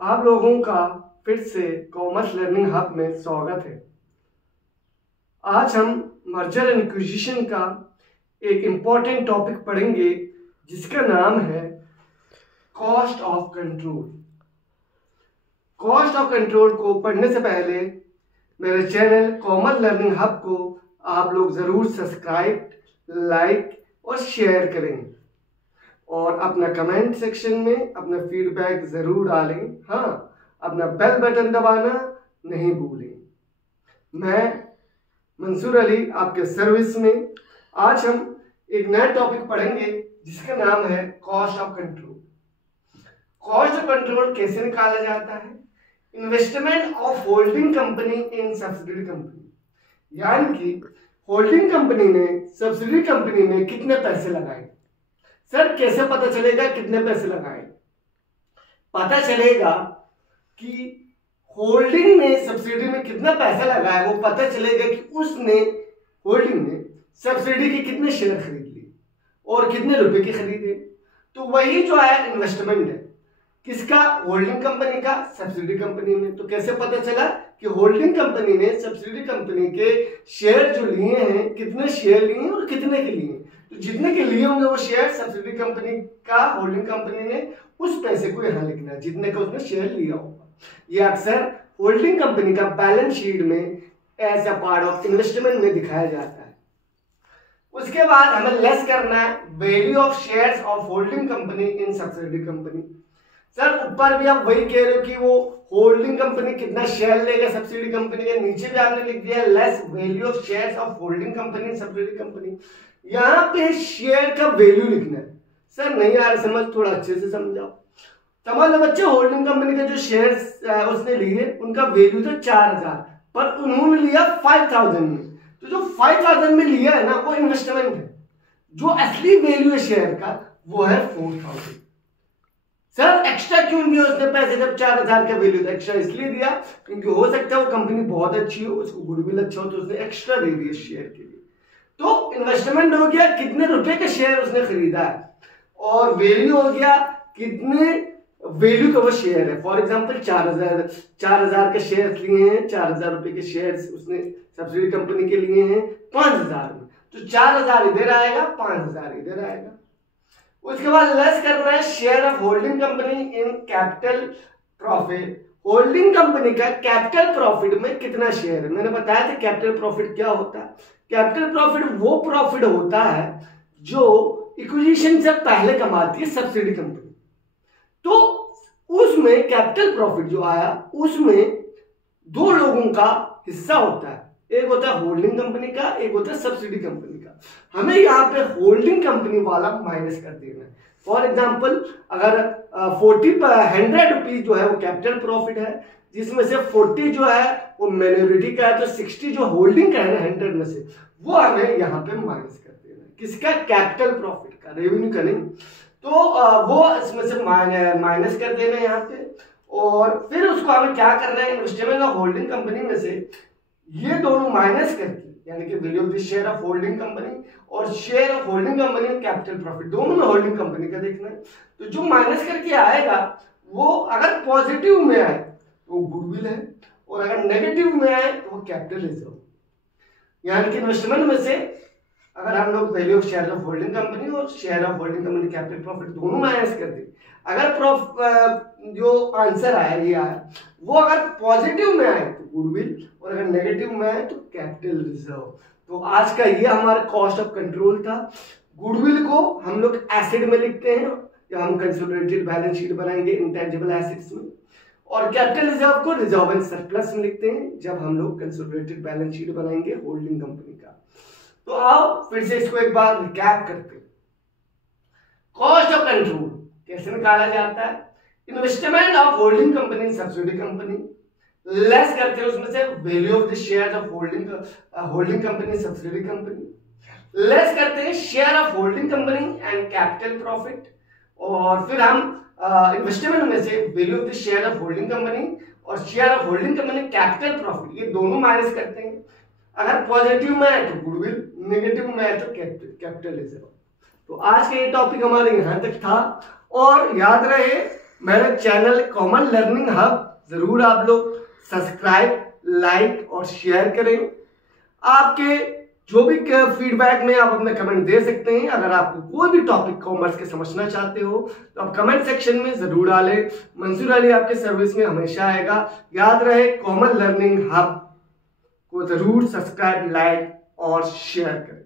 आप लोगों का फिर से कॉमर्स लर्निंग हब में स्वागत है। आज हम मर्जर एंड एक्विजिशन का एक इम्पॉर्टेंट टॉपिक पढ़ेंगे जिसका नाम है cost of control. Cost of control को पढ़ने से पहले मेरे चैनल कॉमर्स लर्निंग हब को आप लोग ज़रूर सब्सक्राइब, लाइक और शेयर करें और अपना कमेंट सेक्शन में अपना फीडबैक ज़रूर डालें। हाँ, अपना बेल बटन दबाना नहीं भूलें। मैं मंसूर अली आपके सर्विस में। आज हम एक नया टॉपिक पढ़ेंगे जिसका नाम है cost of control. Cost of control कैसे निकाला जाता है? Investment of holding company in subsidiary company, यानी कि होल्डिंग कंपनी ने सब्सिडरी कंपनी में कितने पैसे लगाए। सर कैसे पता चलेगा कितने पैसे लगाए? पता चलेगा कि होल्डिंग ने सब्सिडी में कितना पैसा लगाया, वो पता चलेगा कि उसने होल्डिंग ने सब्सिडी के कितने शेयर खरीद लिए और कितने रुपए की खरीदे। तो वही जो है इन्वेस्टमेंट है, किसका? होल्डिंग कंपनी का सब्सिडी कंपनी में। तो कैसे पता चला कि होल्डिंग कंपनी ने सब्सिडी कंपनी के शेयर जो लिए हैं, कितने शेयर लिए और कितने के लिए? तो जितने के लिए होंगे वो शेयर सब्सिडी कंपनी का होल्डिंग कंपनी ने उस पैसे को यहाँ लिखना है जितने का उसने शेयर लिया होगा। ये अक्सर होल्डिंग कंपनी का बैलेंस शीट में as a part of investment में दिखाया जाता है। उसके बाद हमें लेस करना है value of shares of holding company in subsidy company. Sir ऊपर भी आप वही कह रहे हो कि वो होल्डिंग कंपनी कितना शेयर लेगा सब्सिडी कंपनी के, नीचे भी आपने लिख दिया less value of shares of holding company subsidy company. यहाँ पे शेयर का वैल्यू लिखना है। सर नहीं यार समझ, थोड़ा अच्छे से समझाओ। समझ लो बच्चे, होल्डिंग कंपनी के जो शेयर्स उसने लिए उनका वैल्यू तो 4000, पर उन्होंने लिया 5000 में। तो जो 5000 में लिया है ना वो इन्वेस्टमेंट है, जो असली वैल्यू है शेयर का वो है 4000। सर एक्स्ट्रा क्यों दिया उसने पैसे जब 4000 का वैल्यू था? एक्स्ट्रा इसलिए दिया क्योंकि हो सकता है वो कंपनी बहुत अच्छी हो, उसको गुडविल अच्छा हो, तो उसने एक्स्ट्रा दे दिया शेयर के लिए। तो इन्वेस्टमेंट हो गया कितने रुपए के शेयर उसने खरीदा है, और वैल्यू हो गया कितने वैल्यू का वो शेयर है। फॉर एग्जांपल 4000 के शेयर लिए हैं, 4000 रुपए के शेयर उसने सब्सिडी कंपनी के लिए हैं 5000 में, तो 4000 इधर आएगा, 5000 इधर आएगा। उसके बाद लेस करना है share of holding company in capital profit. Holding company का कैपिटल प्रॉफिट में कितना शेयर है? मैंने बताया था कैपिटल प्रॉफिट क्या होता है। कैपिटल प्रॉफिट वो प्रॉफिट होता है जो इक्विजिशन से पहले कमाती है सब्सिडी कंपनी। तो उसमें कैपिटल प्रॉफिट जो आया उसमें दो लोगों का हिस्सा होता है, एक होता है होल्डिंग कंपनी का, एक होता है सब्सिडी कंपनी का। हमें यहाँ पे होल्डिंग कंपनी वाला माइनस कर देना है। फॉर एग्जांपल अगर 100 रुपीज जो है वो कैपिटल प्रॉफिट है, जिसमें से 40 जो है वो माइनॉरिटी का है, तो 60 जो होल्डिंग का है ना 100 में से, वो हमें यहाँ पे माइनस कर देना है। किसका? कैपिटल प्रॉफिट का, रेवेन्यू का नहीं। तो वो इसमें से माइनस कर देना है यहाँ पे, और फिर उसको हमें क्या करना है? इन्वेस्टमेंट ऑफ होल्डिंग कंपनी में से ये दोनों माइनस करके, यानी कि value of the share of holding company और share of holding company capital profit, दोनों में होल्डिंग कंपनी का देखना है। तो जो माइनस करके आएगा वो अगर पॉजिटिव में आए तो वो गुडविल है, और अगर नेगेटिव में आए तो वो कैपिटल रिजर्व। यानी कि इन्वेस्टमेंट में से अगर हम लोग value of share of holding company और share of holding company capital profit दोनों माइनस कर दे, अगर जो आंसर आया ये आया वो अगर पॉजिटिव में आए तो गुडविल, और अगर नेगेटिव में आए तो कैपिटल रिजर्व। तो आज का ये हमारा कॉस्ट ऑफ कंट्रोल था। गुडविल को हम लोग एसेट में लिखते हैं, या हम कंसोलिडेटेड बैलेंस शीट बनाएंगे इंटेंजिबल एसेट्स में, और कैपिटल रिजर्व को रिजर्व एंड सरप्लस में लिखते हैं जब हम लोग कंसोलिडेटेड बैलेंस शीट बनाएंगे होल्डिंग कंपनी का। तो आओ फिर से इसको एक बार रिकैप करते हैं। कॉस्ट ऑफ कंट्रोल कैसे निकाला जाता है? Investment of holding company subsidy company, less करते हैं उसमें से value of the share of holding company subsidy company, less करते हैं share of holding company and capital profit, और फिर हम इन्वेस्टमेंट में से value of the share of holding company और share of holding company capital profit, ये दोनों माइनस करते हैं। अगर पॉजिटिव में आए तो गुडविल, नेगेटिव में आए तो कैपिटल रिजर्व। तो आज का ये टॉपिक हमारे यहाँ तक था, और याद रहे मेरे चैनल कॉमन लर्निंग हब जरूर आप लोग सब्सक्राइब, लाइक और शेयर करें। आपके जो भी फीडबैक में आप अपना कमेंट दे सकते हैं। अगर आपको कोई भी टॉपिक कॉमर्स के समझना चाहते हो तो आप कमेंट सेक्शन में जरूर डालें। मंसूर अली आपके सर्विस में हमेशा आएगा। याद रहे, कॉमन लर्निंग हब को जरूर सब्सक्राइब, लाइक और शेयर करें।